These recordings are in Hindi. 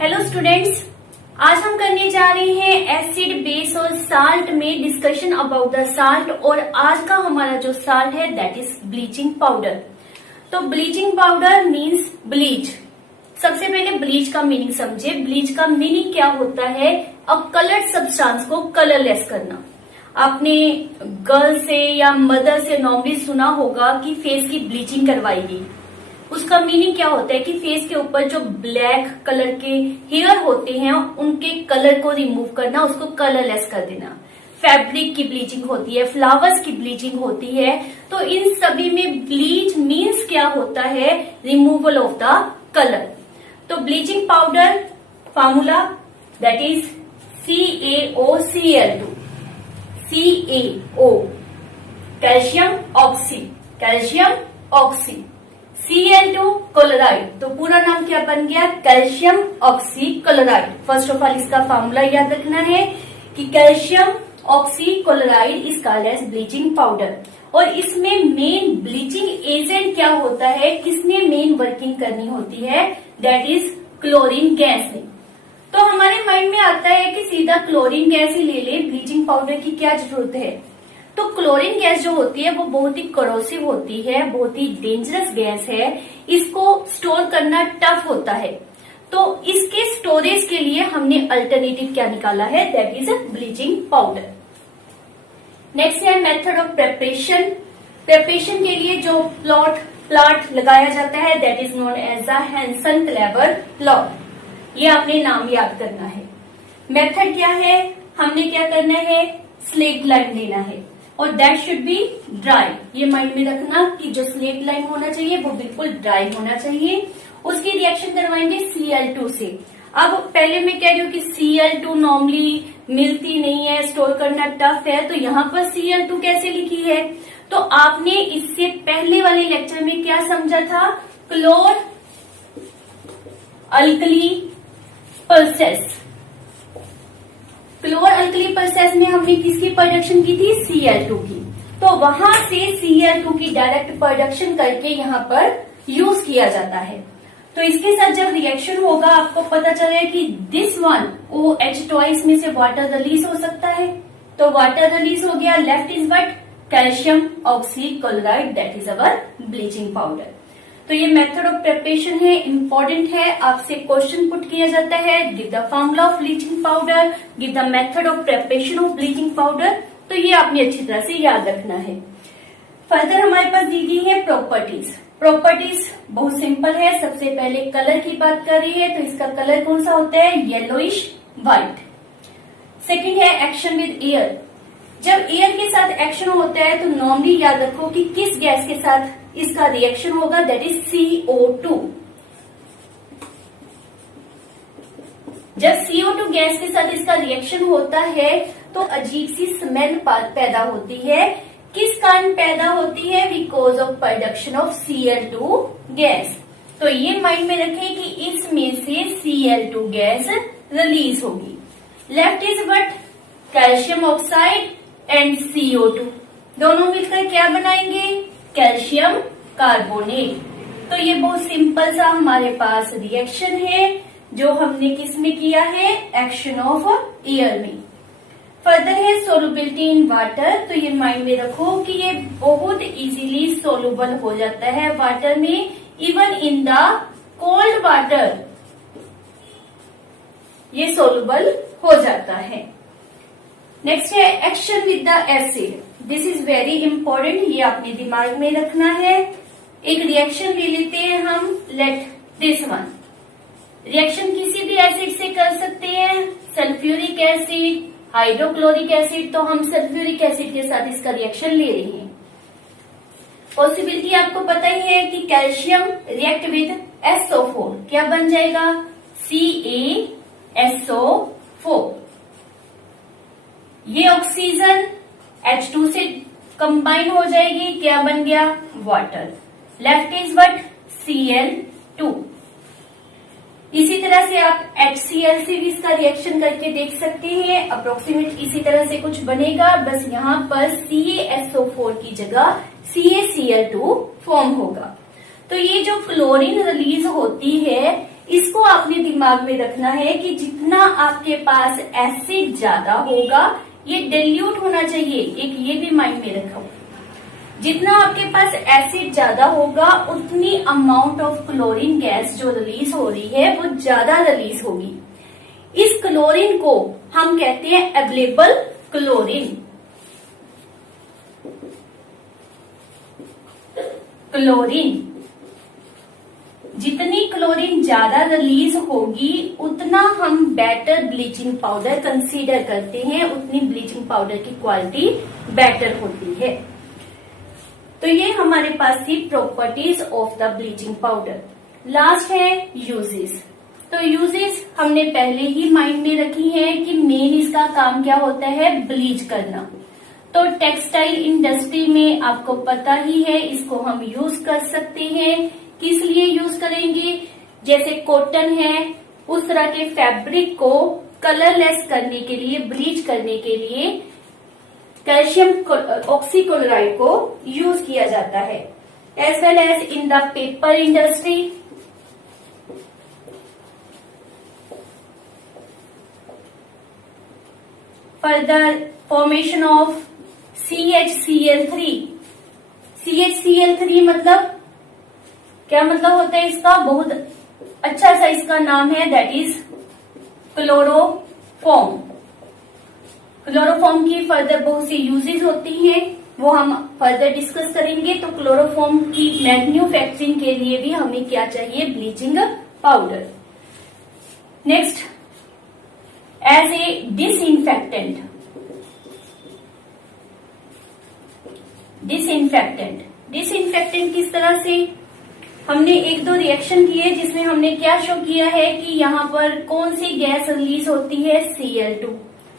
हेलो स्टूडेंट्स, आज हम करने जा रहे हैं एसिड बेस और साल्ट में डिस्कशन अबाउट द साल्ट। और आज का हमारा जो साल्ट है दैट इज ब्लीचिंग पाउडर। तो ब्लीचिंग पाउडर मीन्स ब्लीच। सबसे पहले ब्लीच का मीनिंग समझे। ब्लीच का मीनिंग क्या होता है? अ कलर्ड सब्सटेंस को कलरलेस करना। आपने गर्ल से या मदर से नॉर्मली सुना होगा कि फेस की ब्लीचिंग करवाएगी। उसका मीनिंग क्या होता है कि फेस के ऊपर जो ब्लैक कलर के हेयर होते हैं उनके कलर को रिमूव करना, उसको कलरलेस कर देना। फैब्रिक की ब्लीचिंग होती है, फ्लावर्स की ब्लीचिंग होती है। तो इन सभी में ब्लीच मीन्स क्या होता है? Removal of the colour. तो bleaching powder formula that is CaOCl2। CaO calcium oxy, calcium oxy, Cl2 chloride. तो पूरा नाम क्या बन गया? Calcium oxy chloride. First of all इसका फार्मूला याद रखना है कि calcium oxy chloride is called as bleaching powder. और इसमें मेन ब्लीचिंग एजेंट क्या होता है? किसने मेन वर्किंग करनी होती है? दैट इज क्लोरीन गैस ने। तो हमारे माइंड में आता है कि सीधा क्लोरीन गैस ही ले ले, ब्लीचिंग पाउडर की क्या जरूरत है? तो क्लोरीन गैस जो होती है वो बहुत ही करोसिव होती है, बहुत ही डेंजरस गैस है। इसको स्टोर करना टफ होता है। तो इसके स्टोरेज के लिए हमने अल्टरनेटिव क्या निकाला है? That is bleaching powder. Next है मेथड ऑफ प्रिपरेशन। प्रिपरेशन के लिए जो प्लॉट लगाया जाता है that is known as the Hasenclever plot. ये आपने नाम याद करना है। मेथड क्या है? हमने क्या करना है? स्लेट लाइन लेना है और दैट शुड बी ड्राई। ये माइंड में रखना कि जो स्लेट लाइन होना चाहिए वो बिल्कुल ड्राई होना चाहिए। उसकी रिएक्शन करवाएंगे Cl2 से। अब पहले मैं कह रही हूँ कि Cl2 नॉर्मली मिलती नहीं है, स्टोर करना टफ है, तो यहाँ पर Cl2 कैसे लिखी है? तो आपने इससे पहले वाले लेक्चर में क्या समझा था? क्लोर अल्कली प्रोसेस। क्लोर अल्कली प्रोसेस में हमने किसकी प्रोडक्शन की थी? Cl2 की। तो वहां से Cl2 की डायरेक्ट प्रोडक्शन करके यहाँ पर यूज किया जाता है। तो इसके साथ जब रिएक्शन होगा आपको पता चलेगा कि दिस वन OH में से वाटर रिलीज हो सकता है। तो वाटर रिलीज हो गया, left is what? Calcium oxy chloride, that is our bleaching powder. तो ये मेथड ऑफ प्रिपरेशन है, इंपॉर्टेंट है। आपसे क्वेश्चन पुट किया जाता है, give the formula of bleaching powder, give the method of preparation of bleaching powder. तो ये आपने अच्छी तरह से याद रखना है। फर्दर हमारे पास दी गई है प्रॉपर्टीज। प्रॉपर्टीज बहुत सिंपल है। सबसे पहले कलर की बात कर रही है तो इसका कलर कौन सा होता है? Yellowish white. सेकेंड है एक्शन विद एयर। जब एयर के साथ एक्शन होता है तो नॉर्मली याद रखो कि किस गैस के साथ इसका रिएक्शन होगा? That is CO2। जब CO2 गैस के साथ इसका रिएक्शन होता है तो अजीब सी स्मेल पैदा होती है। किस कारण पैदा होती है? Because of production of Cl2 gas. तो ये माइंड में रखें कि इसमें से Cl2 गैस रिलीज होगी। Left is what? Calcium oxide and CO2 दोनों मिलकर क्या बनाएंगे? Calcium carbonate. तो ये बहुत सिंपल सा हमारे पास रिएक्शन है जो हमने किस में किया है? एक्शन ऑफ एयर में। फर्दर है सोलुबिलिटी इन वाटर। तो ये माइंड में रखो कि ये बहुत इजीली सोलुबल हो जाता है वाटर में, even in the cold water ये सोलुबल हो जाता है। नेक्स्ट है action with the acid. This is very important, ये आपने दिमाग में रखना है। एक रिएक्शन ले लेते हैं हम, लेट दिस वन। रिएक्शन किसी भी एसिड से कर सकते हैं, सल्फ्यूरिक एसिड, हाइड्रोक्लोरिक एसिड। तो हम सल्फ्यूरिक एसिड के साथ इसका रिएक्शन ले रहे हैं। पॉसिबिलिटी आपको पता ही है कि कैल्शियम रिएक्ट विद SO4 क्या बन जाएगा? CaSO4। ये ऑक्सीजन H2 से कंबाइन हो जाएगी, क्या बन गया? Water. Left is what? Cl2। इसी तरह से आप HCl से भी इसका रिएक्शन करके देख सकते हैं। अप्रोक्सीमेट इसी तरह से कुछ बनेगा, बस यहाँ पर CaSO4 की जगह CaCl2 फॉर्म होगा। तो ये जो क्लोरीन रिलीज होती है इसको आपने दिमाग में रखना है कि जितना आपके पास एसिड ज्यादा होगा ये डिल्यूट होना चाहिए, एक ये भी माइंड में रखो। जितना आपके पास एसिड ज्यादा होगा उतनी अमाउंट ऑफ क्लोरीन गैस जो रिलीज हो रही है वो ज्यादा रिलीज होगी। इस क्लोरीन को हम कहते हैं अवेलेबल क्लोरीन। क्लोरीन, जितनी क्लोरीन ज्यादा रिलीज होगी उतना हम बेटर ब्लीचिंग पाउडर कंसीडर करते हैं, उतनी ब्लीचिंग पाउडर की क्वालिटी बेटर होती है। तो ये हमारे पास थी properties of the bleaching powder. Last है यूजेस। तो यूजेस हमने पहले ही माइंड में रखी है कि मेन इसका काम क्या होता है, ब्लीच करना। तो टेक्सटाइल इंडस्ट्री में आपको पता ही है इसको हम यूज कर सकते हैं। किस लिए यूज करेंगे, जैसे कॉटन है उस तरह के फैब्रिक को कलरलेस करने के लिए, ब्लीच करने के लिए कैल्शियम ऑक्सीक्लोराइड को यूज किया जाता है। As well as in the paper industry, further formation of CHCl3। CHCl3 मतलब क्या मतलब होता है इसका, बहुत अच्छा सा इसका नाम है, दैट इज क्लोरोफॉर्म। क्लोरोफॉर्म की फर्दर बहुत सी यूजेस होती हैं, वो हम फर्दर डिस्कस करेंगे। तो क्लोरोफॉर्म की मैन्युफैक्चरिंग के लिए भी हमें क्या चाहिए, bleaching powder. Next, as a disinfectant. Disinfectant किस तरह से, हमने एक दो रिएक्शन किए जिसमें हमने क्या शो किया है कि यहाँ पर कौन सी गैस रिलीज होती है, Cl2।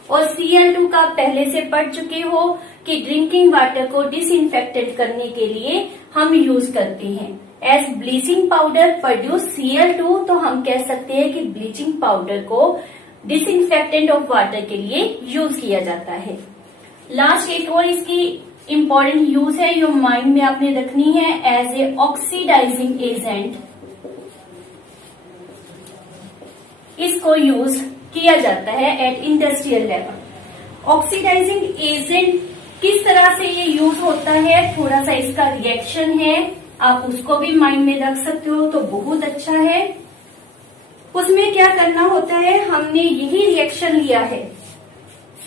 और Cl2 का पहले से पढ़ चुके हो कि ड्रिंकिंग वाटर को डिसइंफेक्टेंट करने के लिए हम यूज करते हैं। As bleaching powder produce Cl2, तो हम कह सकते हैं कि ब्लीचिंग पाउडर को डिसइंफेक्टेंट ऑफ वाटर के लिए यूज किया जाता है। लास्ट एक और इसकी इंपॉर्टेंट यूज है, जो माइंड में आपने रखनी है, एज ए ऑक्सीडाइजिंग एजेंट। इसको यूज किया जाता है at industrial level. Oxidising agent किस तरह से ये यूज होता है, थोड़ा सा इसका रिएक्शन है, आप उसको भी माइंड में रख सकते हो तो बहुत अच्छा है। उसमें क्या करना होता है, हमने यही रिएक्शन लिया है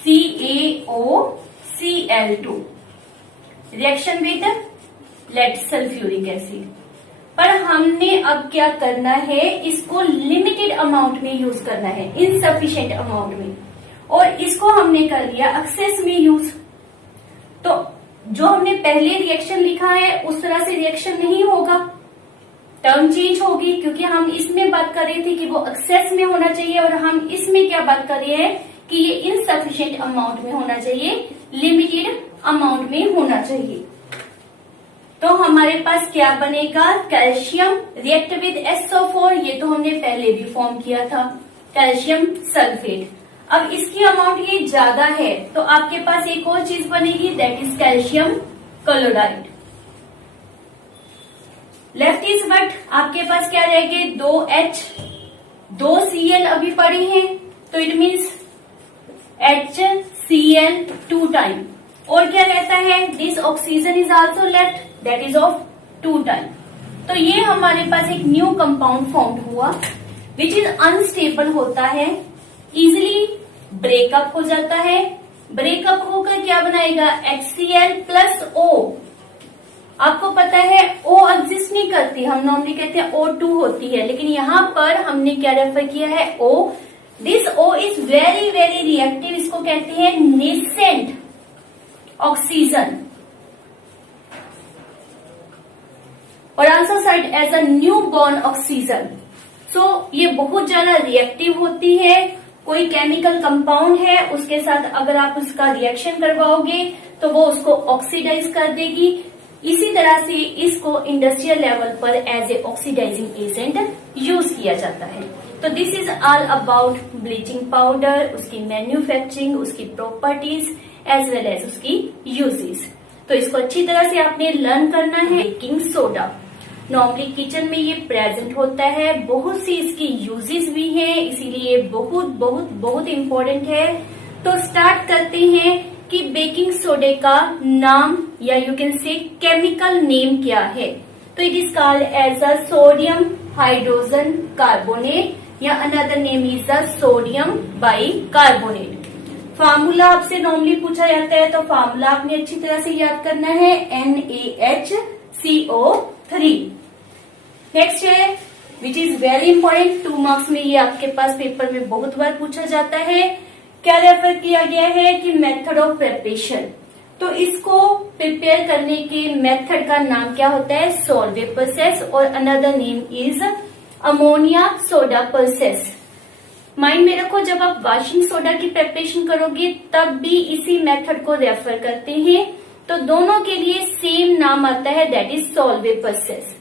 CaOCl2 reaction with lead sulphuric acid, पर हमने अब क्या करना है, इसको लिमिटेड अमाउंट में यूज करना है, इनसफिशिएंट अमाउंट में, और इसको हमने कर लिया एक्सेस में यूज। तो जो हमने पहले रिएक्शन लिखा है उस तरह से रिएक्शन नहीं होगा, टर्म चेंज होगी, क्योंकि हम इसमें बात कर रहे थे कि वो एक्सेस में होना चाहिए, और हम इसमें क्या बात कर रहे हैं कि ये इनसफिशिएंट अमाउंट में होना चाहिए, लिमिटेड अमाउंट में होना चाहिए। तो हमारे पास क्या बनेगा, कैल्शियम रिएक्ट विद SO4, ये तो हमने पहले भी फॉर्म किया था, कैल्शियम सल्फेट। अब इसकी अमाउंट ये ज्यादा है तो आपके पास एक और चीज बनेगी, that is calcium chloride. Left is what, आपके पास क्या रहेंगे, 2H, 2Cl अभी पड़ी है, तो इट मीन्स HCl2 टाइम, और क्या रहता है, this oxygen is also left, that is of 2 time. तो ये हमारे पास एक न्यू कंपाउंड फॉर्म हुआ विच इज अनस्टेबल होता है, इजिली ब्रेकअप हो जाता है। ब्रेकअप होकर क्या बनाएगा, HCl प्लस O। आपको पता है O एग्जिस्ट नहीं करती, हम नॉर्मली कहते हैं O2 होती है, लेकिन यहाँ पर हमने क्या रेफर किया है, O। This O is very very reactive, इसको कहते हैं नेसेंट ऑक्सीजन, और also said as a new born oxygen. So ये बहुत ज्यादा रिएक्टिव होती है, कोई केमिकल कंपाउंड है उसके साथ अगर आप उसका रिएक्शन करवाओगे तो वो उसको ऑक्सीडाइज कर देगी। इसी तरह से इसको इंडस्ट्रियल लेवल पर as a oxidising agent use किया जाता है। तो this is all about bleaching powder, उसकी मैन्युफैक्चरिंग, उसकी प्रॉपर्टीज एज वेल एज उसकी यूजेस। तो इसको अच्छी तरह से आपने लर्न करना है। बेकिंग सोडा, नॉर्मली किचन में ये प्रेजेंट होता है, बहुत सी इसकी यूजेस भी हैं, इसीलिए बहुत बहुत बहुत इम्पोर्टेंट है। तो स्टार्ट करते हैं कि बेकिंग सोडे का नाम या you can say chemical name क्या है। तो it is called as a sodium hydrogen carbonate या another name is a sodium bicarbonate. Formula आपसे नॉर्मली पूछा जाता है, तो फार्मूला आपने अच्छी तरह से याद करना है, NaHCO3। नेक्स्ट है विच इज वेरी इंपॉर्टेंट, 2 मार्क्स में ये आपके पास पेपर में बहुत बार पूछा जाता है। क्या रेफर किया गया है कि मेथड ऑफ प्रिपरेशन। तो इसको प्रिपेयर करने के मेथड का नाम क्या होता है, सोलवे प्रोसेस, और another name is ammonia soda process. Mind में रखो, जब आप वॉशिंग सोडा की प्रिपरेशन करोगे तब भी इसी मेथड को रेफर करते हैं। तो दोनों के लिए सेम नाम आता है, दैट इज सोलवे प्रोसेस।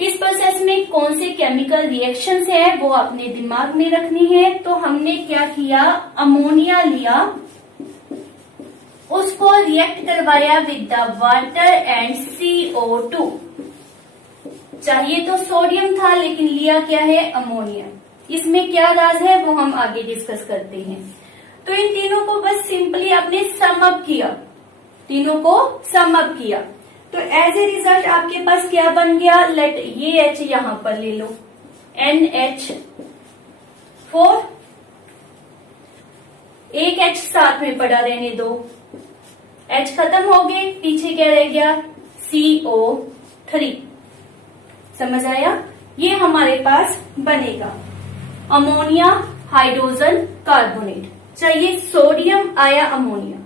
इस प्रोसेस में कौन से केमिकल रिएक्शंस है वो अपने दिमाग में रखनी है। तो हमने क्या किया, अमोनिया लिया, उसको रिएक्ट करवाया with the water and CO2। चाहिए तो सोडियम था लेकिन लिया क्या है, अमोनिया। इसमें क्या राज है वो हम आगे डिस्कस करते हैं। तो इन तीनों को बस सिंपली आपने सम अप किया, तीनों को सम अप किया। तो एज ए रिजल्ट आपके पास क्या बन गया, लेट ये H यहां पर ले लो, NH4, एक H साथ में पड़ा रहने दो, H खत्म हो गए, पीछे क्या रह गया, CO3। समझ आया, ये हमारे पास बनेगा अमोनिया हाइड्रोजन कार्बोनेट। चाहिए सोडियम आया अमोनिया,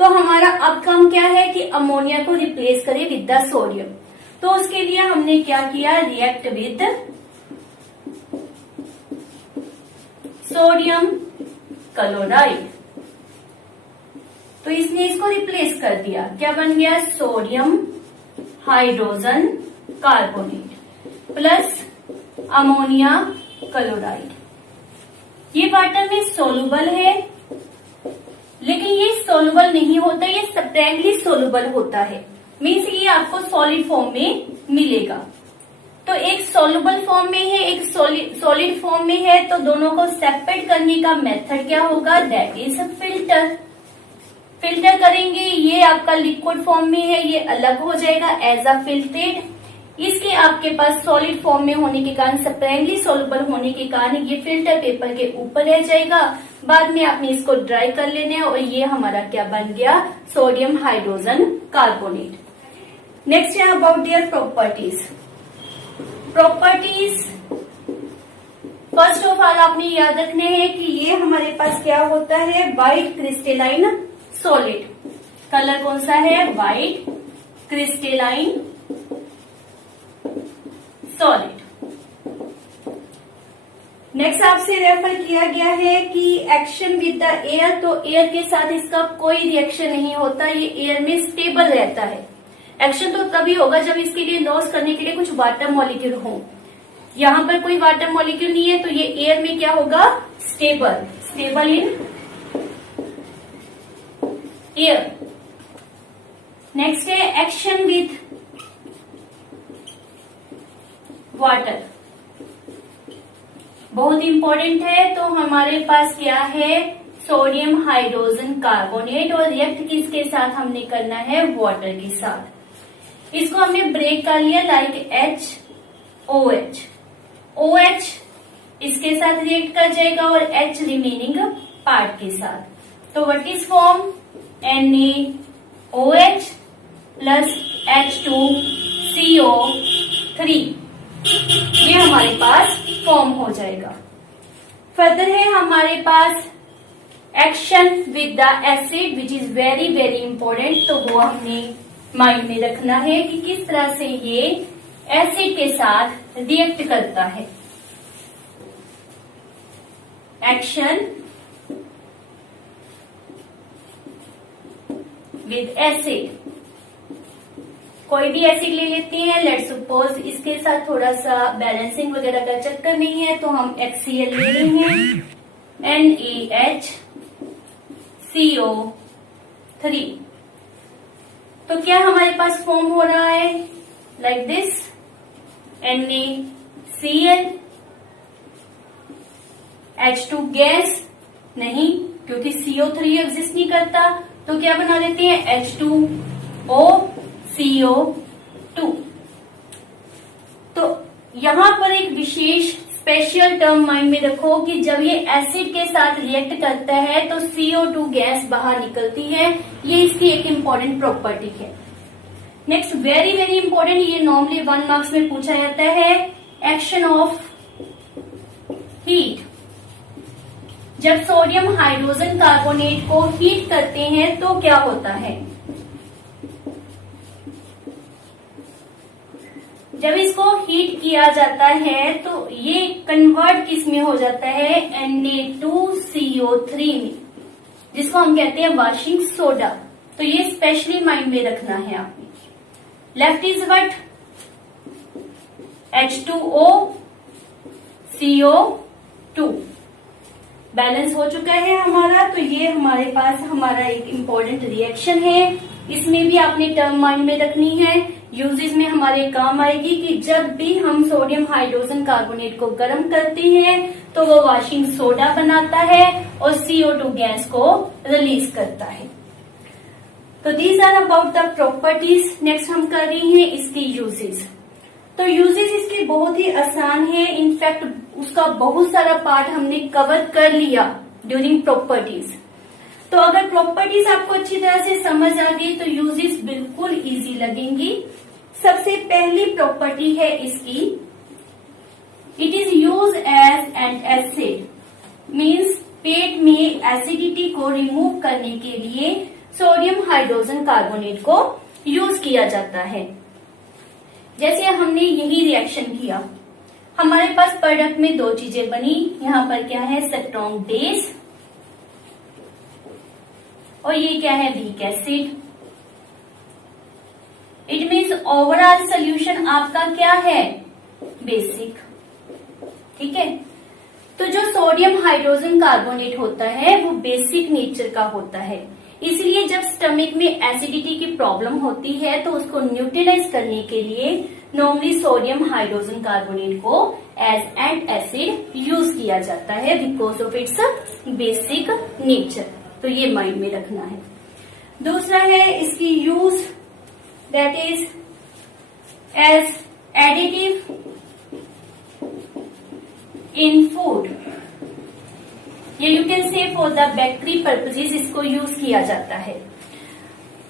तो हमारा अब काम क्या है कि अमोनिया को रिप्लेस करें विद द सोडियम। तो उसके लिए हमने क्या किया, रिएक्ट विद सोडियम क्लोराइड। तो इसने इसको रिप्लेस कर दिया, क्या बन गया, sodium hydrogen carbonate plus ammonia chloride. ये वाटर में सोलुबल है, लेकिन ये सोलुबल नहीं होता, ये सेपरेटली सोलुबल होता है, मीन्स ये आपको सॉलिड फॉर्म में मिलेगा। तो एक सोलुबल फॉर्म में है, एक सॉलिड फॉर्म में है, तो दोनों को सेपरेट करने का मेथड क्या होगा, दैट इज फिल्टर। फिल्टर करेंगे, ये आपका लिक्विड फॉर्म में है, ये अलग हो जाएगा एज अ फिल्ट्रेट। इसके आपके पास सॉलिड फॉर्म में होने के कारण, सेपरेटली सोलुबल होने के कारण ये फिल्टर पेपर के ऊपर रह जाएगा। बाद में आपने इसको ड्राई कर लेना है और ये हमारा क्या बन गया, सोडियम हाइड्रोजन कार्बोनेट। नेक्स्ट है about their properties. Properties first of all आपने याद रखने हैं कि ये हमारे पास क्या होता है, व्हाइट क्रिस्टलाइन सॉलिड। कलर कौन सा है, व्हाइट क्रिस्टलाइन सॉलिड। नेक्स्ट आपसे रेफर किया गया है कि एक्शन विद द एयर, तो एयर के साथ इसका कोई रिएक्शन नहीं होता, ये एयर में स्टेबल रहता है। एक्शन तो तभी होगा जब इसके लिए लॉस करने के लिए कुछ वाटर मॉलिक्यूल हो। यहाँ पर कोई वाटर मॉलिक्यूल नहीं है, तो ये एयर में क्या होगा, stable, stable in air. Next है एक्शन विद वाटर, बहुत इंपॉर्टेंट है। तो हमारे पास क्या है, सोडियम हाइड्रोजन कार्बोनेट, और रिएक्ट किसके साथ हमने करना है, वाटर के साथ। इसको हमने ब्रेक कर लिया लाइक HOH। OH इसके साथ रिएक्ट कर जाएगा और H रिमेनिंग पार्ट के साथ। तो what is form, NaOH plus H2CO3, ये हमारे पास फॉर्म हो जाएगा। फर्दर है हमारे पास action with the acid which is very very important. तो वो हमने माइंड में रखना है कि किस तरह से ये एसिड के साथ रिएक्ट करता है। एक्शन विद एसिड, कोई भी एसिड ले लेते हैं, लेट्स सपोज इसके साथ थोड़ा सा बैलेंसिंग वगैरह का चक्कर नहीं है, तो हम HCl ले रहे हैं, NaHCO3। तो क्या हमारे पास फॉर्म हो रहा है, like this, NaCl, H2 gas नहीं, क्योंकि CO3 एग्जिस्ट नहीं करता, तो क्या बना देते हैं H2O CO2। तो यहां पर एक विशेष स्पेशल टर्म माइंड में रखो कि जब ये एसिड के साथ रिएक्ट करता है तो CO2 गैस बाहर निकलती है, ये इसकी एक इम्पॉर्टेंट प्रॉपर्टी है। नेक्स्ट वेरी वेरी इंपॉर्टेंट, ये नॉर्मली 1 मार्क्स में पूछा जाता है, एक्शन ऑफ हीट। जब सोडियम हाइड्रोजन कार्बोनेट को हीट करते हैं तो क्या होता है? जब इसको हीट किया जाता है तो ये कन्वर्ट किस में हो जाता है? Na2CO3 में, जिसको हम कहते हैं वॉशिंग सोडा। तो ये स्पेशली माइंड में रखना है आपने। Left is what? H2O CO2 balance हो चुका है हमारा। तो ये हमारे पास हमारा एक इम्पोर्टेंट रिएक्शन है, इसमें भी आपने टर्म माइंड में रखनी है। यूजेस में हमारे काम आएगी कि जब भी हम सोडियम हाइड्रोजन कार्बोनेट को गर्म करते हैं तो वो वॉशिंग सोडा बनाता है और CO2 गैस को रिलीज करता है। तो these are about the properties. Next हम कर रहे हैं इसकी यूजेस। तो यूजेस इसके बहुत ही आसान है, इनफैक्ट उसका बहुत सारा पार्ट हमने कवर कर लिया ड्यूरिंग प्रॉपर्टीज। तो अगर प्रॉपर्टीज आपको अच्छी तरह से समझ आ गई तो यूजेस बिल्कुल इजी लगेंगी। सबसे पहली प्रॉपर्टी है इसकी, it is use as an acid, means पेट में एसिडिटी को रिमूव करने के लिए सोडियम हाइड्रोजन कार्बोनेट को यूज किया जाता है। जैसे हमने यही रिएक्शन किया, हमारे पास प्रोडक्ट में 2 चीजें बनी। यहाँ पर क्या है? स्ट्रॉन्ग बेस, और ये क्या है? Weak acid. It means overall solution आपका क्या है? बेसिक। ठीक है। तो जो सोडियम हाइड्रोजन कार्बोनेट होता है वो बेसिक नेचर का होता है, इसलिए जब स्टमक में एसिडिटी की प्रॉब्लम होती है तो उसको न्यूट्रलाइज करने के लिए नॉर्मली सोडियम हाइड्रोजन कार्बोनेट को एज एन एसिड यूज किया जाता है because of its basic nature. तो ये माइंड में रखना है। दूसरा है इसकी use, that is as additive in food, या you can say for the bakery purposes इसको यूज किया जाता है।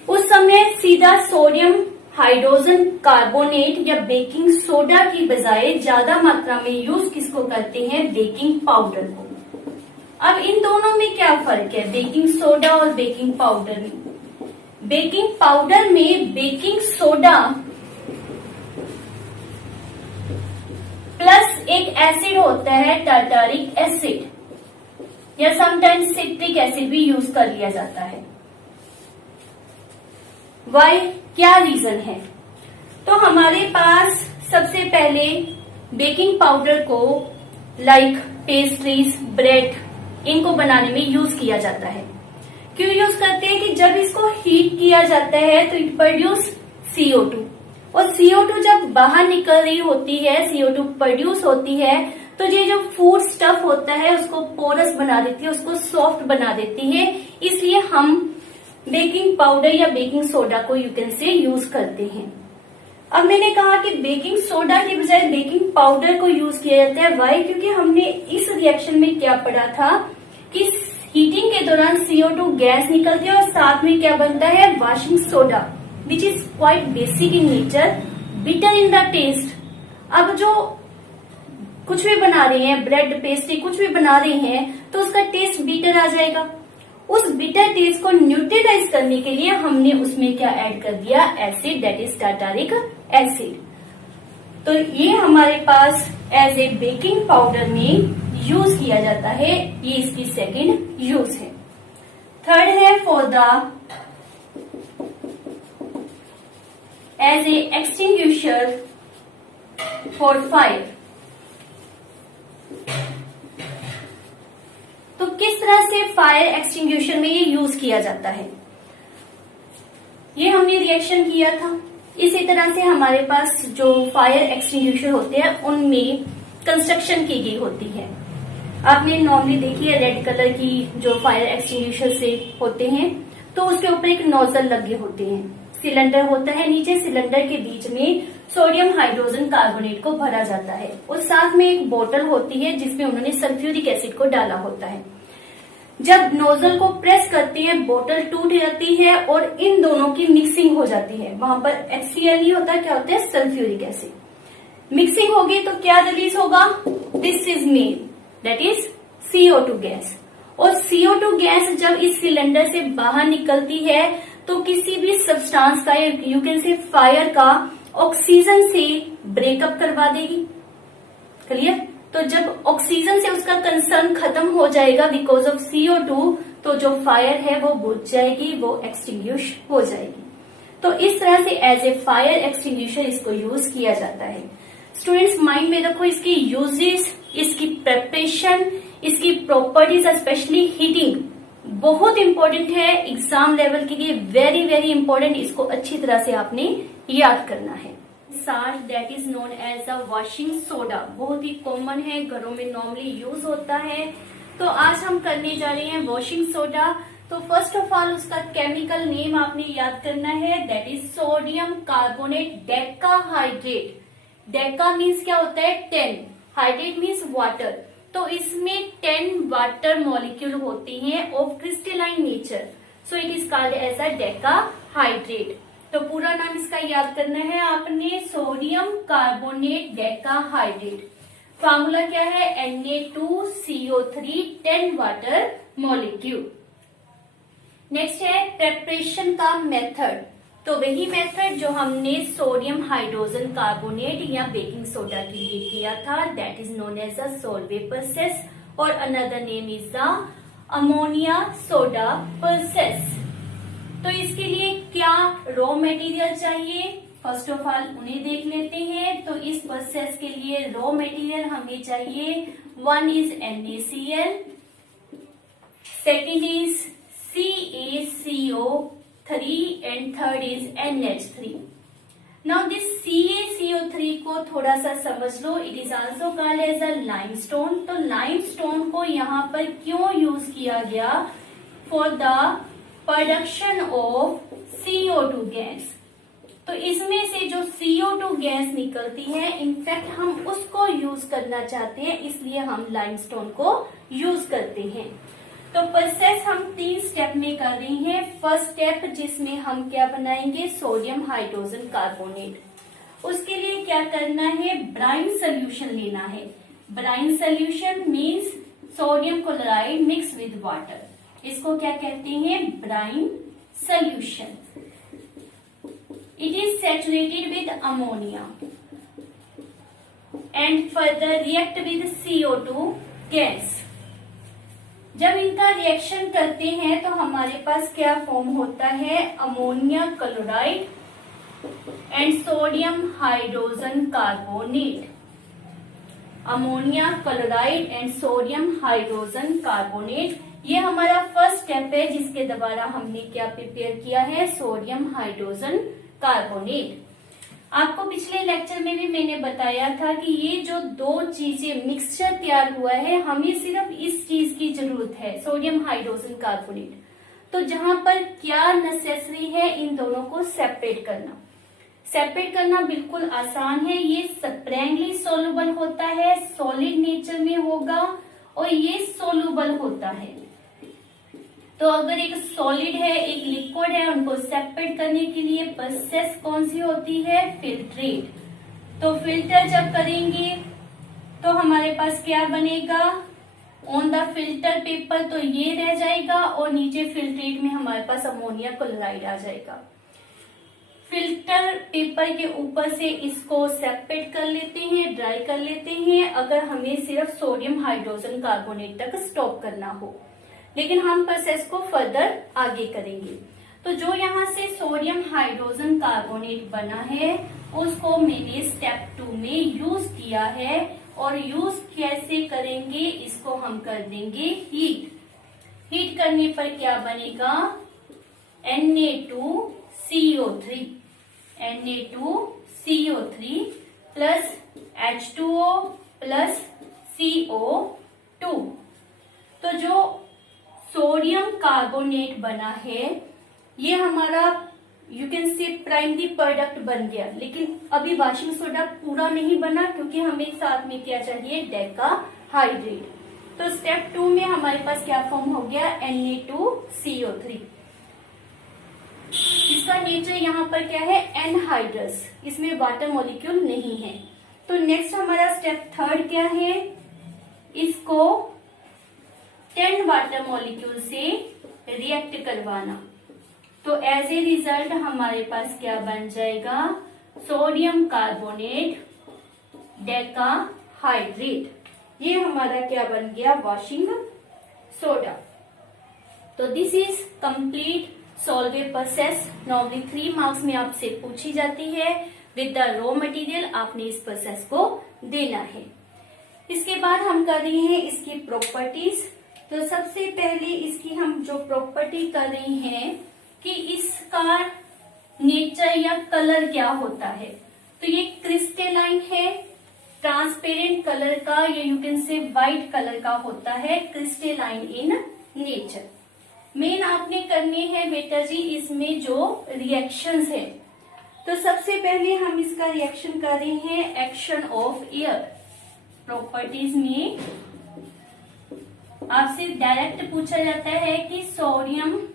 उस समय सीधा सोडियम हाइड्रोजन कार्बोनेट या बेकिंग सोडा की बजाय ज्यादा मात्रा में यूज किसको करते हैं? बेकिंग पाउडर को। अब इन दोनों में क्या फर्क है, बेकिंग सोडा और बेकिंग पाउडर में? बेकिंग पाउडर में बेकिंग सोडा प्लस एक एसिड होता है टार्टारिक एसिड, या समटाइम्स सिट्रिक एसिड भी यूज कर लिया जाता है। वाई? क्या रीजन है? तो हमारे पास सबसे पहले बेकिंग पाउडर को लाइक पेस्ट्रीज, ब्रेड, इनको बनाने में यूज किया जाता है। क्यों यूज करते हैं? कि जब इसको हीट किया जाता है तो इट प्रोड्यूस CO2, और CO2 जब बाहर निकल रही होती है, CO2 प्रोड्यूस होती है, तो ये जो फूड स्टफ होता है उसको पोरस बना देती है, उसको सॉफ्ट बना देती है। इसलिए हम बेकिंग पाउडर या बेकिंग सोडा को यू कैन से यूज करते हैं। अब मैंने कहा कि बेकिंग सोडा के बजाय बेकिंग पाउडर को यूज किया जाता है। वाई? क्योंकि हमने इस रिएक्शन में क्या पढ़ा था कि हीटिंग के दौरान CO2 गैस निकलती है और साथ में क्या बनता है? Washing soda, which is quite basic in nature, bitter in the taste. अब जो कुछ भी बना रहे हैं, ब्रेड, पेस्ट्री कुछ भी बना रहे हैं, तो उसका टेस्ट बीटर आ जाएगा। उस बिटर टेस्ट को न्यूट्रलाइज करने के लिए हमने उसमें क्या ऐड कर दिया? Acid, that is tartaric acid. तो ये हमारे पास एज ए बेकिंग पाउडर में यूज किया जाता है। ये इसकी सेकेंड यूज है। थर्ड है for the as a extinguisher for fire. तो किस तरह से फायर एक्सटिंग्विशर में ये यूज किया जाता है? ये हमने रिएक्शन किया था, इसी तरह से हमारे पास जो फायर एक्सटिंग्विशर होते हैं उनमें कंस्ट्रक्शन की गई होती है। आपने नॉर्मली देखी है रेड कलर की जो फायर एक्सटिंग्विशर से होते हैं, तो उसके ऊपर एक नोजल लगे होते हैं, सिलेंडर होता है नीचे, सिलेंडर के बीच में सोडियम हाइड्रोजन कार्बोनेट को भरा जाता है और साथ में एक बोतल होती है जिसमें उन्होंने सल्फ्यूरिक एसिड को डाला होता है। जब नोजल को प्रेस करते हैं बोतल टूट जाती है और इन दोनों की मिक्सिंग हो जाती है। वहां पर HCl नहीं होता, क्या होता है, सल्फ्यूरिक एसिड। मिक्सिंग होगी तो क्या रिलीज होगा, this is made, that is CO2 gas. और CO2 गैस जब इस सिलेंडर से बाहर निकलती है तो किसी भी सब्सटेंस का, यू कैन से फायर का, ऑक्सीजन से ब्रेकअप करवा देगी। क्लियर? तो जब ऑक्सीजन से उसका कंसर्न खत्म हो जाएगा बिकॉज ऑफ CO2, तो जो फायर है वो बुझ जाएगी, वो एक्सटिंग्विश हो जाएगी। तो इस तरह से एज ए फायर एक्सटिंग्विशर इसको यूज किया जाता है। स्टूडेंट्स माइंड में रखो इसके यूजेस, इसकी प्रिपरेशन, इसकी प्रॉपर्टीज, स्पेशली हीटिंग बहुत इंपॉर्टेंट है एग्जाम लेवल के लिए, वेरी वेरी इंपॉर्टेंट। इसको अच्छी तरह से आपने याद करना है। Salt that is known as a washing soda, बहुत ही कॉमन है, घरों में नॉर्मली यूज होता है। तो आज हम करने जा रहे हैं वॉशिंग सोडा। तो फर्स्ट ऑफ ऑल उसका केमिकल नेम आपने याद करना है, that is sodium carbonate decahydrate. Deka means क्या होता है, 10, हाइड्रेट मीन्स वाटर। तो इसमें 10 वाटर मॉलिक्यूल होती हैं of crystalline nature, so it is called as a decahydrate. तो पूरा नाम इसका याद करना है आपने, सोडियम कार्बोनेट डेकाहाइड्रेट। फार्मूला क्या है, Na2CO3 10 वाटर मॉलिक्यूल। नेक्स्ट है प्रेपरेशन का मेथड। तो वही मेथड जो हमने सोडियम हाइड्रोजन कार्बोनेट या बेकिंग सोडा के लिए किया था, that is known as a Solvay process, और another name is the ammonia soda process. तो इसके लिए क्या रॉ मटेरियल चाहिए, फर्स्ट ऑफ ऑल उन्हें देख लेते हैं। तो इस प्रोसेस के लिए रॉ मटेरियल हमें चाहिए, one is NaCl, second is CaCO3 and third is NH3। Now this CaCO3 को थोड़ा सा समझ लो, it is also called as a limestone. तो लाइमस्टोन को यहाँ पर क्यों यूज किया गया, for the production of CO2 gas. तो इसमें से जो CO2 गैस निकलती है, इनफैक्ट हम उसको यूज करना चाहते हैं, इसलिए हम लाइमस्टोन को यूज करते हैं। तो प्रोसेस हम 3 स्टेप में कर रहे हैं। फर्स्ट स्टेप जिसमें हम क्या बनाएंगे, सोडियम हाइड्रोजन कार्बोनेट। उसके लिए क्या करना है, ब्राइन सोल्यूशन लेना है। Brine solution means sodium chloride mix with water, इसको क्या कहते हैं, brine solution. It is saturated with ammonia and further react with CO2 gas. जब इनका रिएक्शन करते हैं तो हमारे पास क्या फॉर्म होता है, ammonia chloride and sodium hydrogen carbonate. Ammonia chloride and sodium hydrogen carbonate, ये हमारा फर्स्ट स्टेप है जिसके द्वारा हमने क्या प्रिपेयर किया है, सोडियम हाइड्रोजन कार्बोनेट। आपको पिछले लेक्चर में भी मैंने बताया था कि ये जो 2 चीजें मिक्सचर तैयार हुआ है, हमें सिर्फ इस चीज की जरूरत है, सोडियम हाइड्रोजन कार्बोनेट। तो जहां पर क्या नेसेसरी है, इन दोनों को सेपरेट करना। सेपरेट करना बिल्कुल आसान है, ये स्प्रैंगली सोलुबल होता है, सॉलिड नेचर में होगा, और ये सोलुबल होता है। तो अगर एक सॉलिड है, एक लिक्विड है, उनको सेपरेट करने के लिए प्रोसेस कौन सी होती है, फिल्ट्रेट। तो फिल्टर जब करेंगे तो हमारे पास क्या बनेगा, ऑन द फिल्टर पेपर तो ये रह जाएगा, और नीचे फिल्ट्रेट में हमारे पास अमोनिया क्लोराइड आ जाएगा। फिल्टर पेपर के ऊपर से इसको सेपरेट कर लेते हैं, ड्राई कर लेते हैं, अगर हमें सिर्फ सोडियम हाइड्रोजन कार्बोनेट तक स्टॉप करना हो। लेकिन हम प्रोसेस को फर्दर आगे करेंगे। तो जो यहाँ से सोडियम हाइड्रोजन कार्बोनेट बना है उसको मैंने स्टेप 2 में यूज किया है, और यूज कैसे करेंगे, इसको हम कर देंगे हीट। हीट करने पर क्या बनेगा, Na2CO3। Na2CO3 plus H2O plus CO2। तो जो सोडियम कार्बोनेट बना है ये हमारा यू कैन से प्राइमरी प्रोडक्ट बन गया, लेकिन अभी वॉशिंग सोडा पूरा नहीं बना क्योंकि हमें साथ में क्या चाहिए, डेकाहाइड्रेट। तो स्टेप 2 में हमारे पास क्या फॉर्म हो गया, Na2CO3। इसका नेचर यहाँ पर क्या है, एनहाइड्रस, इसमें वाटर मॉलिक्यूल नहीं है। तो नेक्स्ट हमारा स्टेप 3 क्या है, इसको 10 वाटर मॉलिक्यूल से रिएक्ट करवाना। तो एज ए रिजल्ट हमारे पास क्या बन जाएगा, सोडियम कार्बोनेट डेकाहाइड्रेट। ये हमारा क्या बन गया, वॉशिंग सोडा। तो this is complete solvable process. Normally 3 marks में आपसे पूछी जाती है। विद द रॉ मटेरियल आपने इस प्रोसेस को देना है। इसके बाद हम कर रहे हैं इसकी प्रॉपर्टीज। तो सबसे पहले इसकी हम जो प्रॉपर्टी कर रहे हैं कि इसका नेचर या कलर क्या होता है। तो ये क्रिस्टलाइन है, ट्रांसपेरेंट कलर का, या यू कैन से व्हाइट कलर का होता है, क्रिस्टलाइन इन नेचर। मेन आपने करने हैं बेटा जी इसमें जो रिएक्शंस है। तो सबसे पहले हम इसका रिएक्शन कर रहे हैं एक्शन ऑफ एयर। प्रॉपर्टीज में आपसे डायरेक्ट पूछा जाता है कि सोडियम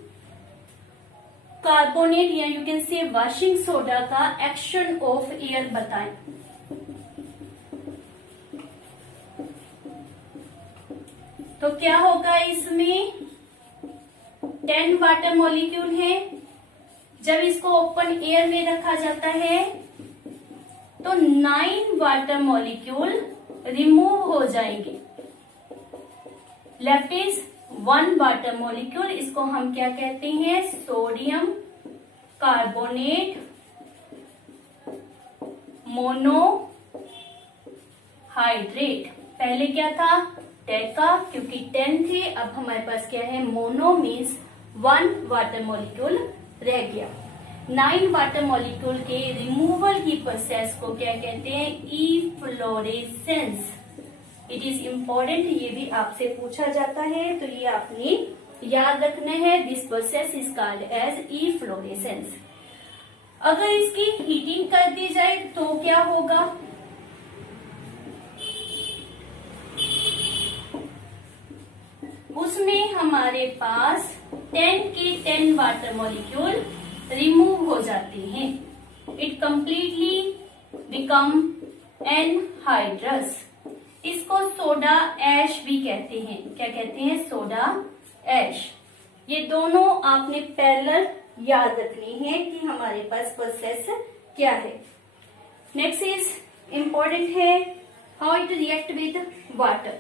कार्बोनेट या यू कैन से वॉशिंग सोडा का एक्शन ऑफ एयर बताएं। तो क्या होगा, इसमें 10 वाटर मॉलिक्यूल है। जब इसको ओपन एयर में रखा जाता है तो 9 वाटर मॉलिक्यूल रिमूव हो जाएंगे। Left is 1 water molecule. इसको हम क्या कहते हैं, सोडियम कार्बोनेट मोनोहाइड्रेट। पहले क्या था, डेका, क्योंकि 10 थे। अब हमारे पास क्या है, मोनो मीन्स 1 वाटर मॉलिक्यूल रह गया। 9 वाटर मॉलिक्यूल के रिमूवल की प्रोसेस को क्या कहते हैं, इफ्लोरेसेंस। इट इज इम्पोर्टेंट, ये भी आपसे पूछा जाता है, तो ये आपने याद रखना है। This process is called as efflorescence. अगर इसकी हीटिंग कर दी जाए तो क्या होगा, उसमें हमारे पास 10 के 10 वाटर मॉलिक्यूल रिमूव हो जाते हैं। It completely become anhydrous. इसको सोडा ऐश भी कहते हैं। क्या कहते हैं, सोडा ऐश। ये दोनों आपने पैरेलल याद रखनी है कि हमारे पास प्रोसेस क्या है। नेक्स्ट इज इम्पोर्टेंट है how it react with water.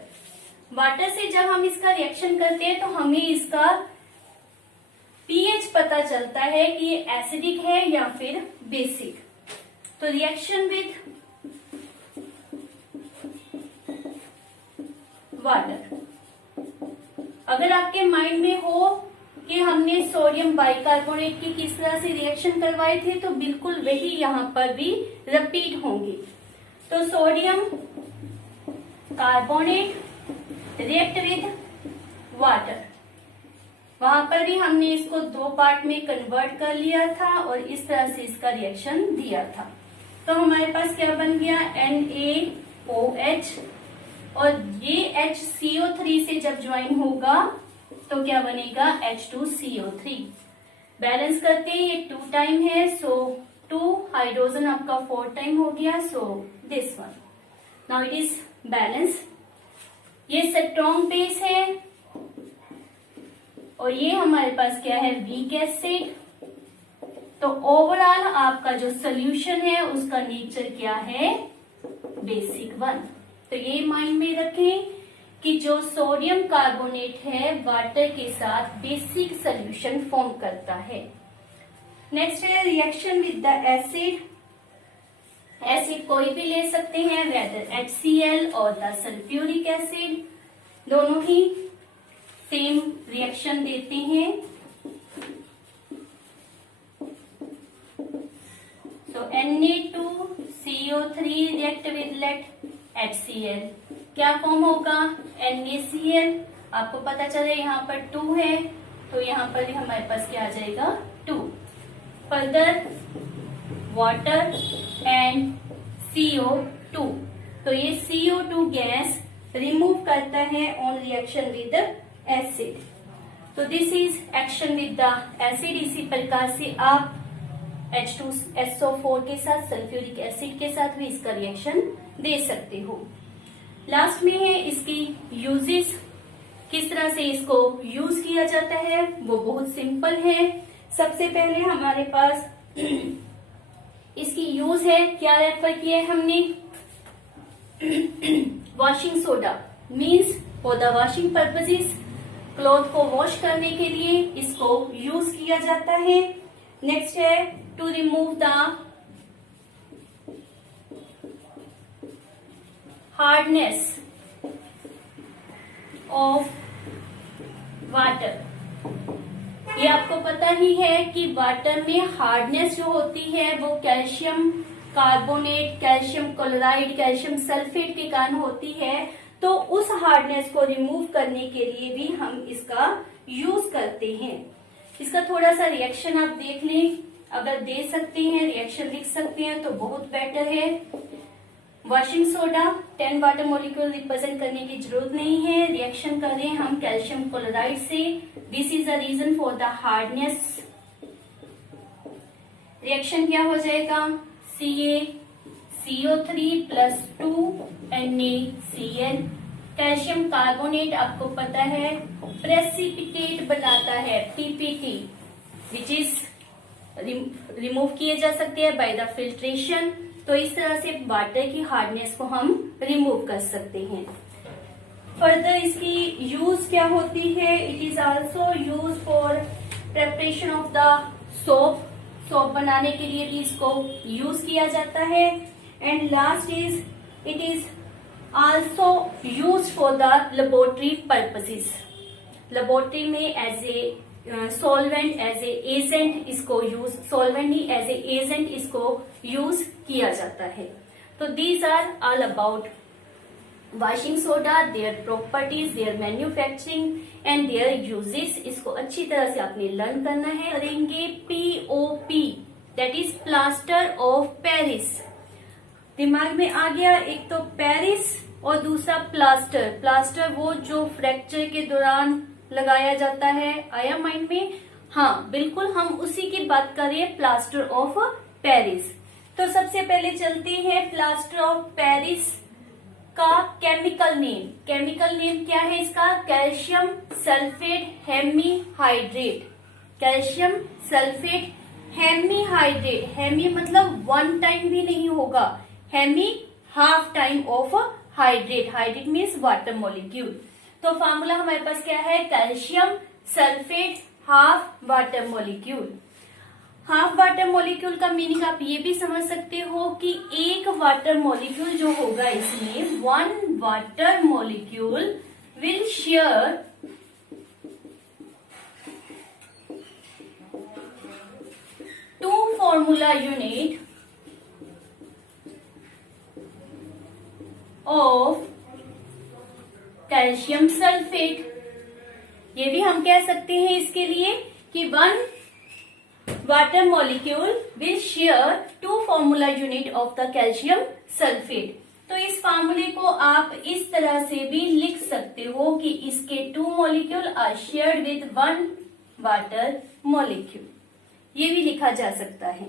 Water से जब हम इसका रिएक्शन करते हैं तो हमें इसका पीएच पता चलता है कि ये एसिडिक है या फिर बेसिक। तो रिएक्शन विद वाटर, अगर आपके माइंड में हो कि हमने सोडियम बाइकार्बोनेट की किस तरह से रिएक्शन करवाए थे, तो बिल्कुल वही यहाँ पर भी रिपीट होंगे। तो sodium carbonate react with water, वहां पर भी हमने इसको 2 पार्ट में कन्वर्ट कर लिया था और इस तरह से इसका रिएक्शन दिया था। तो हमारे पास क्या बन गया, NaOH, और ये HCO3 से जब ज्वाइन होगा तो क्या बनेगा, H2CO3। बैलेंस करते हैं, ये 2 टाइम है, सो 2 हाइड्रोजन आपका 4 टाइम हो गया, so this one. Now it is balance. ये स्ट्रॉन्ग बेस है और ये हमारे पास क्या है, वीक एसिड। तो ओवरऑल आपका जो सोल्यूशन है उसका नेचर क्या है, बेसिक 1। तो ये माइंड में रखें कि जो सोडियम कार्बोनेट है वाटर के साथ बेसिक सोल्यूशन फॉर्म करता है। नेक्स्ट है reaction with the acid. Acid कोई भी ले सकते हैं, वेदर HCl और द सल्फ्यूरिक एसिड, दोनों ही सेम रिएक्शन देते हैं। लेट HCl, क्या फॉर्म होगा NaCl। आपको पता चले यहाँ पर 2 है तो यहाँ पर भी हमारे पास क्या आ जाएगा 2। फर्दर वाटर एंड CO2, तो ये CO2 गैस रिमूव करता है ऑन रिएक्शन विद एसिड। तो this is action with the acid. इसी प्रकार से आप H2SO4 के साथ सल्फ्यूरिक एसिड के साथ भी इसका रिएक्शन दे सकते हो। लास्ट में है इसकी यूजेस, किस तरह से इसको यूज किया जाता है वो बहुत सिंपल है। सबसे पहले हमारे पास इसकी यूज है, क्या रेफर किया है हमने, washing soda means for the washing purposes, cloth को वॉश करने के लिए इसको यूज किया जाता है। नेक्स्ट है to remove the hardness of water. ये आपको पता ही है कि वाटर में हार्डनेस जो होती है वो calcium carbonate, calcium chloride, calcium sulphate के कारण होती है। तो उस हार्डनेस को रिमूव करने के लिए भी हम इसका यूज करते हैं। इसका थोड़ा सा रिएक्शन आप देख लें, अगर दे सकते हैं रिएक्शन लिख सकते हैं तो बहुत बेटर है। Washing soda 10 water molecule represent करने की जरूरत नहीं है, रिएक्शन करें हम कैल्शियम क्लोराइड से। This is the reason for the hardness. Reaction क्या हो जाएगा, CaCO3 plus 2 NaCl। Calcium carbonate आपको पता है प्रेसिपिटेट बनाता है PPT, विच इज रिमूव किए जा सकते हैं बाय द फिल्ट्रेशन। तो इस तरह से वाटर की हार्डनेस को हम रिमूव कर सकते हैं। फर्दर इसकी यूज क्या होती है, it is also use for preparation of the soap. Soap बनाने के लिए भी इसको यूज किया जाता है। And last is it is also use for the laboratory purposes. Laboratory में as a solvent, as a agent इसको यूज, सॉल्वेंट नहीं एज ए एजेंट इसको यूज किया जाता है। तो these are all about washing soda, their properties, their manufacturing and their uses. इसको अच्छी तरह से आपने लर्न करना है। करेंगे POP, that is plaster of Paris. दिमाग में आ गया, एक तो पेरिस और दूसरा प्लास्टर। प्लास्टर वो जो फ्रैक्चर के दौरान लगाया जाता है, आया माइंड में? हाँ बिल्कुल, हम उसी की बात कर रहे हैं, प्लास्टर ऑफ पेरिस। तो सबसे पहले चलते हैं प्लास्टर ऑफ पेरिस का केमिकल नेम। केमिकल नेम क्या है इसका, calcium sulphate hemihydrate. Calcium sulphate hemihydrate, hemi मतलब 1 टाइम भी नहीं होगा, hemi half time of hydrate. Hydrate means water molecule. तो फॉर्मूला हमारे पास क्या है, calcium sulphate half water molecule. Half water molecule का मीनिंग आप ये भी समझ सकते हो कि एक वाटर मॉलिक्यूल जो होगा इसमें, 1 water molecule will share 2 formula unit of calcium sulphate. ये भी हम कह सकते हैं इसके लिए कि 1 water molecule will share 2 formula unit of the calcium sulphate. तो इस फॉर्मूले को आप इस तरह से भी लिख सकते हो कि इसके 2 molecule are shared with 1 water molecule, ये भी लिखा जा सकता है।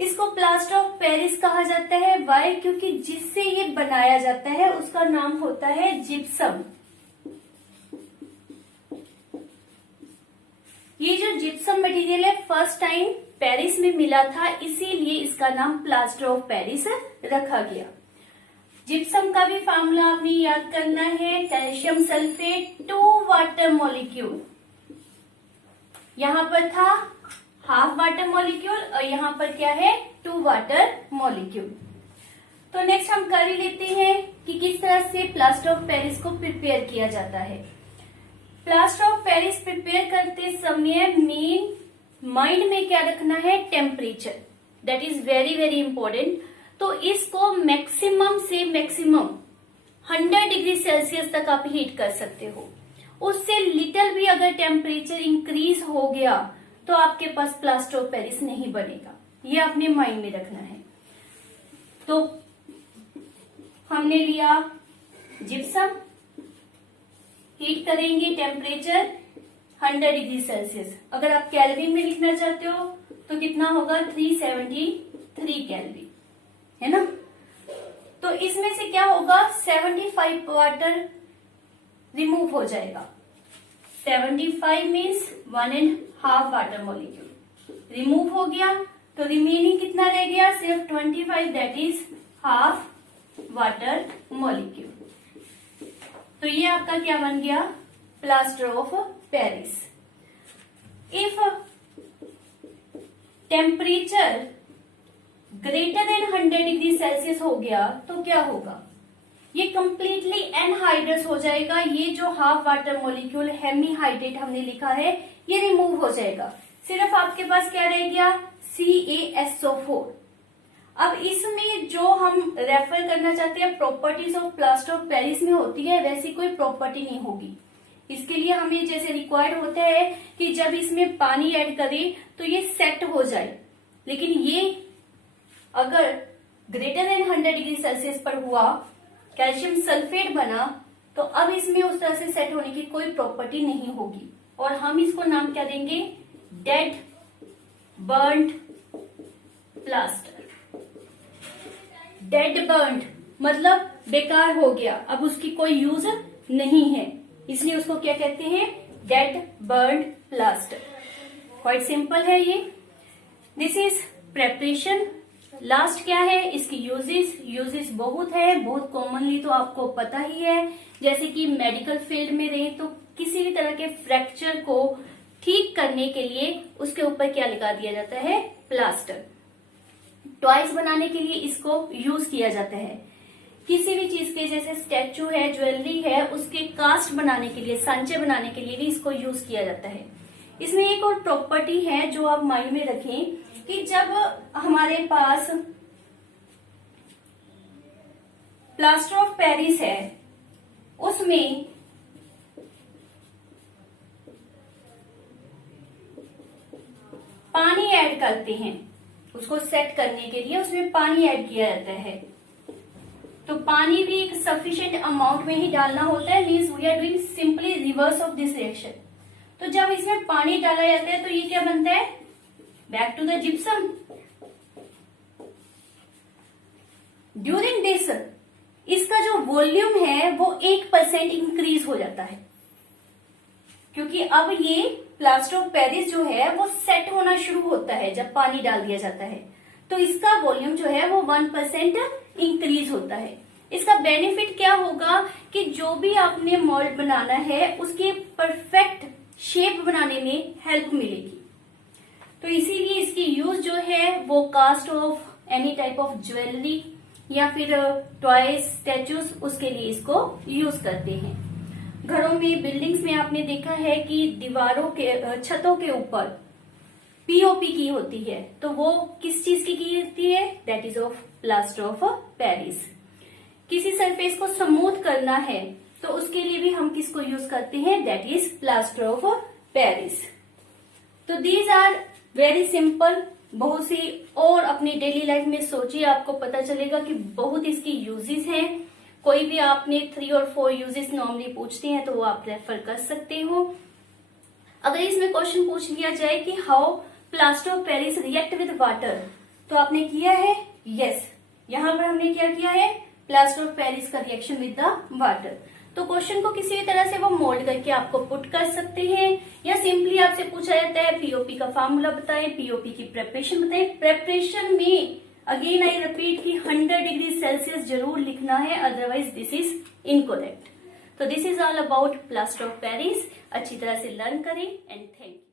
इसको प्लास्टर ऑफ पेरिस कहा जाता है। वाई? क्योंकि जिससे ये बनाया जाता है उसका नाम होता है जिप्सम। ये जो जिप्सम मटेरियल है फर्स्ट टाइम पेरिस में मिला था, इसीलिए इसका नाम प्लास्टर ऑफ पेरिस रखा गया। जिप्सम का भी फॉर्मूला आपने याद करना है, कैल्शियम सल्फेट 2 वाटर मॉलिक्यूल। यहां पर था हाफ वाटर मॉलिक्यूल और यहाँ पर क्या है, 2 वाटर मॉलिक्यूल। तो नेक्स्ट हम कर ही लेते हैं कि किस तरह से प्लास्टर ऑफ पेरिस को प्रिपेयर किया जाता है। प्लास्टर ऑफ पेरिस प्रिपेयर करते समय मेन माइंड में क्या रखना है, temperature, that is very very important. तो इसको मैक्सिमम से मैक्सिमम 100 डिग्री सेल्सियस तक आप हीट कर सकते हो। उससे लिटिल भी अगर टेम्परेचर इंक्रीज हो गया तो आपके पास प्लास्टर ऑफ पेरिस नहीं बनेगा, ये अपने माइंड में रखना है। तो हमने लिया जिप्सम, हीट करेंगे टेम्परेचर 100 डिग्री सेल्सियस। अगर आप केल्विन में लिखना चाहते हो तो कितना होगा, 373 केल्विन, है ना। तो इसमें से क्या होगा, 75 वाटर रिमूव हो जाएगा। 75 मीन्स 1.5 वाटर मॉलिक्यूल रिमूव हो गया, तो रिमेनिंग कितना रह गया, सिर्फ 25, that is half water molecule. तो ये आपका क्या बन गया, plaster of Paris. If temperature greater than 100 degree Celsius हो गया तो क्या होगा, ये कंप्लीटली एनहाइड्रस हो जाएगा। ये जो हाफ वाटर मॉलिक्यूल हेमीहाइड्रेट हमने लिखा है ये रिमूव हो जाएगा, सिर्फ आपके पास क्या रह गया, CaSO4। अब इसमें जो हम रेफर करना चाहते हैं properties of plaster of Paris में होती है, वैसी कोई प्रॉपर्टी नहीं होगी। इसके लिए हमें जैसे रिक्वायर्ड होता है कि जब इसमें पानी ऐड करें तो ये सेट हो जाए, लेकिन ये अगर ग्रेटर देन 100 डिग्री सेल्सियस पर हुआ, कैल्शियम सल्फेट बना, तो अब इसमें उस तरह से सेट होने की कोई प्रॉपर्टी नहीं होगी और हम इसको नाम क्या देंगे, dead burned plaster. Dead burned मतलब बेकार हो गया, अब उसकी कोई यूज नहीं है, इसलिए उसको क्या कहते हैं, dead burned plaster. Quite simple है ये। This is preparation. लास्ट क्या है, इसकी यूजेस बहुत है, बहुत कॉमनली तो आपको पता ही है। जैसे कि मेडिकल फील्ड में रहे तो किसी भी तरह के फ्रैक्चर को ठीक करने के लिए उसके ऊपर क्या लगा दिया जाता है, प्लास्टर। टॉयज बनाने के लिए इसको यूज किया जाता है। किसी भी चीज के जैसे स्टैचू है, ज्वेलरी है, उसके कास्ट बनाने के लिए, सांचे बनाने के लिए भी इसको यूज किया जाता है। इसमें एक और प्रॉपर्टी है जो आप माइंड में रखें कि जब हमारे पास प्लास्टर ऑफ पेरिस है उसमें पानी ऐड करते हैं, उसको सेट करने के लिए उसमें पानी ऐड किया जाता है, तो पानी भी एक सफिशिएंट अमाउंट में ही डालना होता है। Means we are doing simply reverse of this reaction. तो जब इसमें पानी डाला जाता है तो ये क्या बनता है, back to the gypsum. During this इसका जो वॉल्यूम है वो 1% इंक्रीज हो जाता है, क्योंकि अब ये प्लास्टर ऑफ पेरिस जो है वो सेट होना शुरू होता है जब पानी डाल दिया जाता है, तो इसका वॉल्यूम जो है वो 1% इंक्रीज होता है। इसका बेनिफिट क्या होगा कि जो भी आपने मोल्ड बनाना है उसके परफेक्ट शेप बनाने में हेल्प मिलेगी। तो इसीलिए इसकी यूज जो है वो cast of any type of jewellery या फिर टॉयज, स्टैचूज, उसके लिए इसको यूज करते हैं। घरों में, बिल्डिंग्स में आपने देखा है कि दीवारों के, छतों के ऊपर पीओपी की होती है, तो वो किस चीज की होती है, that is of plaster of Paris. किसी सरफेस को स्मूथ करना है तो उसके लिए भी हम किसको यूज करते हैं, that is plaster of Paris. तो दीज आर वेरी सिंपल। बहुत सी और अपनी डेली लाइफ में सोचिए, आपको पता चलेगा कि बहुत इसकी यूजेस हैं। कोई भी आपने 3 और 4 यूजेस नॉर्मली पूछते हैं तो वो आप रेफर कर सकते हो। अगर इसमें क्वेश्चन पूछ लिया जाए कि how plaster of Paris react with water, तो आपने किया है यस, यहां पर हमने क्या किया है, प्लास्टर ऑफ पेरिस का रिएक्शन विद द वाटर। तो क्वेश्चन को किसी भी तरह से वो मोल्ड करके आपको पुट कर सकते हैं, या सिंपली आपसे पूछा जाता है पीओपी का फार्मूला बताएं, पीओपी की प्रेपरेशन बताएं। प्रेपरेशन में अगेन आई रिपीट कि 100 डिग्री सेल्सियस जरूर लिखना है, अदरवाइज दिस इज इनकरेक्ट। तो this is all about plaster of Paris. अच्छी तरह से लर्न करें एंड थैंक यू।